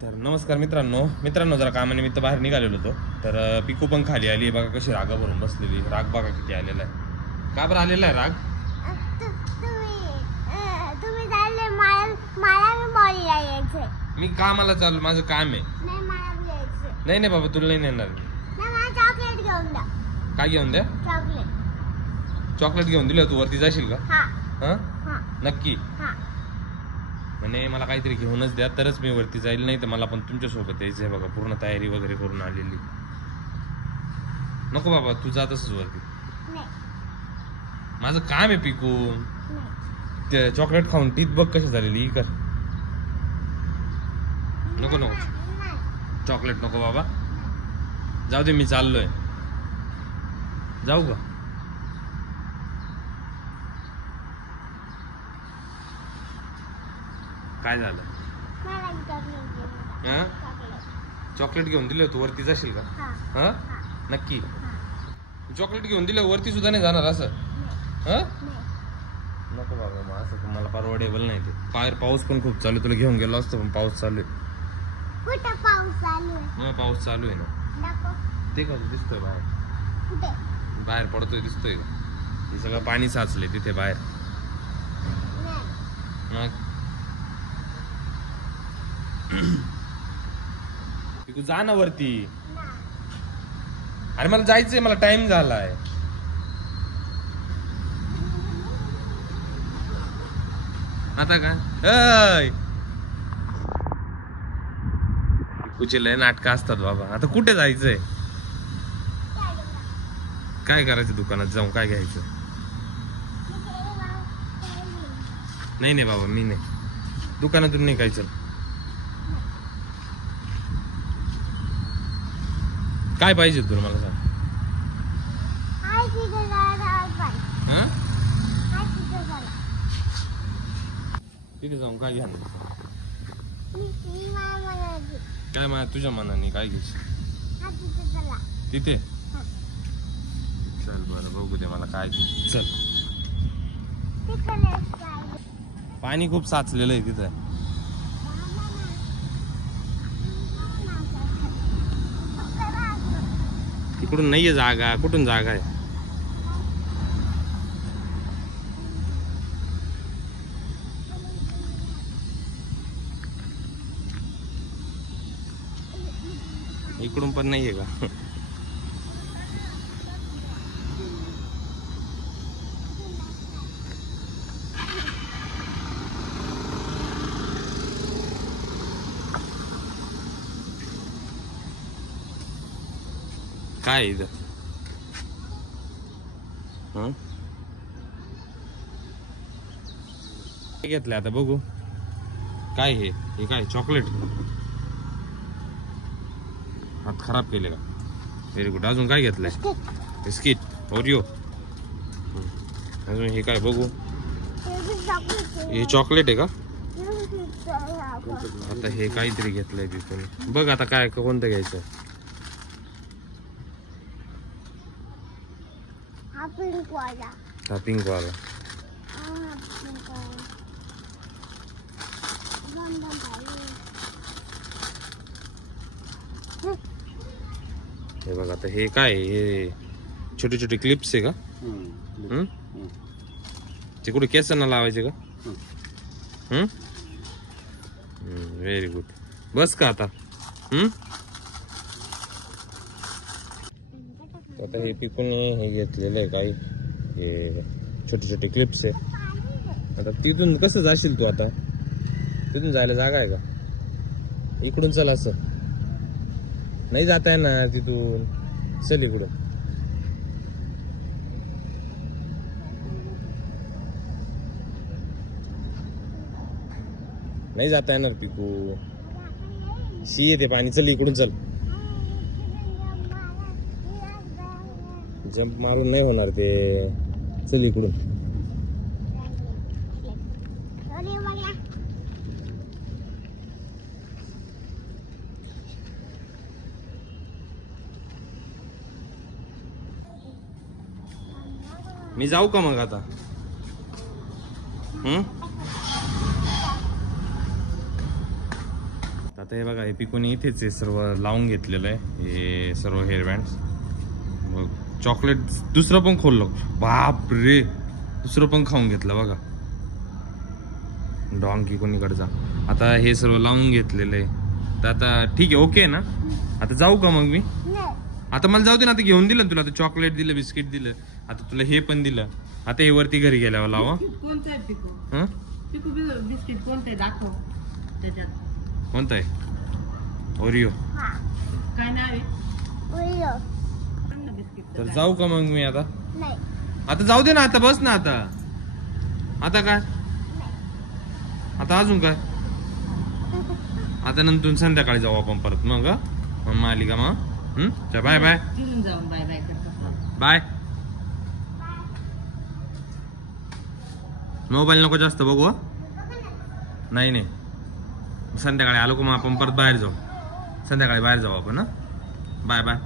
तर नमस्कार मित्रांनो जरा कामानिमित्त बाहेर निघालेलो होतो. तर पिकू पण खाली आली बघा, कशी रागा भरून बसलेली. राग बघा किती आलेला आहे. का बरं आलेला आहे राग? तुम्ही चालले मला मॉलला यायचंय. मी कामाला चाललो, माझं काम आहे. नाही मला यायचंय. नाही बाबा, तुला नाही नेणार मी. नाही मला चॉकलेट घेऊन द्या. काय घेऊन द्या? चॉकलेट घेऊन दिलं. तू वरती जाशील का? हां हां नक्की? हां. म्हणे मला काहीतरी घेऊनच द्या तरच मी वरती जाईल, नाही तर मला पण तुमच्यासोबत यायचंय. बघा पूर्ण तयारी वगैरे करून आलेली. नको बाबा, तू जातच वरती. नाही माझं काम आहे पिकू. नाही. ते चॉकलेट खाऊन टीत बघ कशी झालेली. कर. नको नाही. चॉकलेट नको बाबा, जाऊ दे, मी चाललोय. जाऊ का? काय झालं? मला चॉकलेट घेऊन द्या. हा? चॉकलेट. चॉकलेट घेऊन दिलं, तू वरती जाशील का? हां हा? हां नक्की? हां. चॉकलेट घेऊन दिलं वरती सुद्धा नाही जाणार असं? हा? नाही. नको बाबा, मग असं मला परवडेबल नाही ते. बाहेर पाऊस पण खूप चालू आहे. तुला घेऊन गेलो असतो पण पाऊस चालू आहे. कुठं पाऊस चालू आहे? पाऊस चालू आहे ना. दाखव. ते का दिसतोय बाहेर? कुठे? बाहेर पडतोय, दिसतोय का? हे सगळं पाणी साचलंय तिथे बाहेर. नाही. मग तू जा ना वरती. नाही. अरे मला जायचंय, मला टाइम झालाय. आता काय कुचे लय नाटकं असतात बाबा. आता कुठे जायचंय? काय करायचं? दुकानात जाऊन काय घ्यायचं? नाही बाबा, मी नाही. दुकानातून नाही काय. चल, काय पाहिजे तुला मला सांग. हाय तिथे जायला पाहिजे. हा? हाय तिथे जायला. तिथे जाऊन काय घ्या? मी मला म्हणाली. काय माझ्या तुझ्या मनाने काय घ्यायची? हा तिथे चला. तिथे हां. चल बरं, बघू दे मला काय घ्यायचं. चल. तिथे नाही जायचं. पाणी खूप साचलेलं आहे तिथं. तिकडून नाहीये जागा. कुठून जागा आहे? इकडून पण नाहीये का? काय इथं? घेतलं आता बघू. काय हे काय? चॉकलेट? हात खराब केले का? Very good. अजून काय घेतलंय? Biscuit Oreo. अजून हे काय बघू? हे चॉकलेट आहे का? आता हे काहीतरी घेतलंय तिथून. बघ आता काय कोणतं घ्यायचं? हा पिंक वाला. हा पिंक वाला. हे बघ आता हे काय? हे छोटे छोटे क्लिप्स आहे का? ते कुठे केसांना लावायचे का? Very good. बस का आता? आता हे पिकून हे घेतलेलं आहे काही. हे छोटे छोटे क्लिप्स आहे. आता तिथून कसं जाशील तू? आता तिथून जायला जागा आहे का? इकडून चल. असं नाही जाता येणार तिथून. चल इकडून. नाही जाता येणार पिकू. शी येते पाणी. चल इकडून चल. जंप मारून नाही होणार ते. चल इकडून. मी जाऊ का मग आता? आता हे बघा हे पिकून इथेच आहे सर्व लावून घेतलेलं आहे हे सर्व हेअर बँड्स. मग चॉकलेट दुसरं पण खोललो, बाप रे दुसरं पण खाऊन घेतलं बघा डॉंकी कोणीकडचा. आता हे सर्व लावून घेतलेलं आहे तर आता ठीक आहे ओके ना. आता जाऊ का मग मी? आता मला जाऊ दे ना, आता घेऊन दिलं तुला, आता चॉकलेट दिलं बिस्किट दिलं, आता तुला हे पण दिलं. आता हे वरती घरी गेल्यावर लावा. कोणतं आहे पिकू? हं पिकू बिस्किट कोणतं आहे दाखव त्याच्यात. कोणतं आहे? ओरिओ. काय नाव आहे? ओरिओ. बिस्किट तर जाऊ का मग मी आता? नाही. आता जाऊ दे ना, आता बस ना. आता आता काय? आता अजून काय? आता नंतर संध्याकाळी जाऊ आपण परत मग. मम्मा आली का मग? Bye bye. तिथून जाऊन बाय बाय करतो. बाय. मोबाईल नको जास्त बघू. नाही नाही संध्याकाळी आलो का मग आपण परत बाहेर जाऊ. संध्याकाळी बाहेर जाऊ आपण. Bye bye.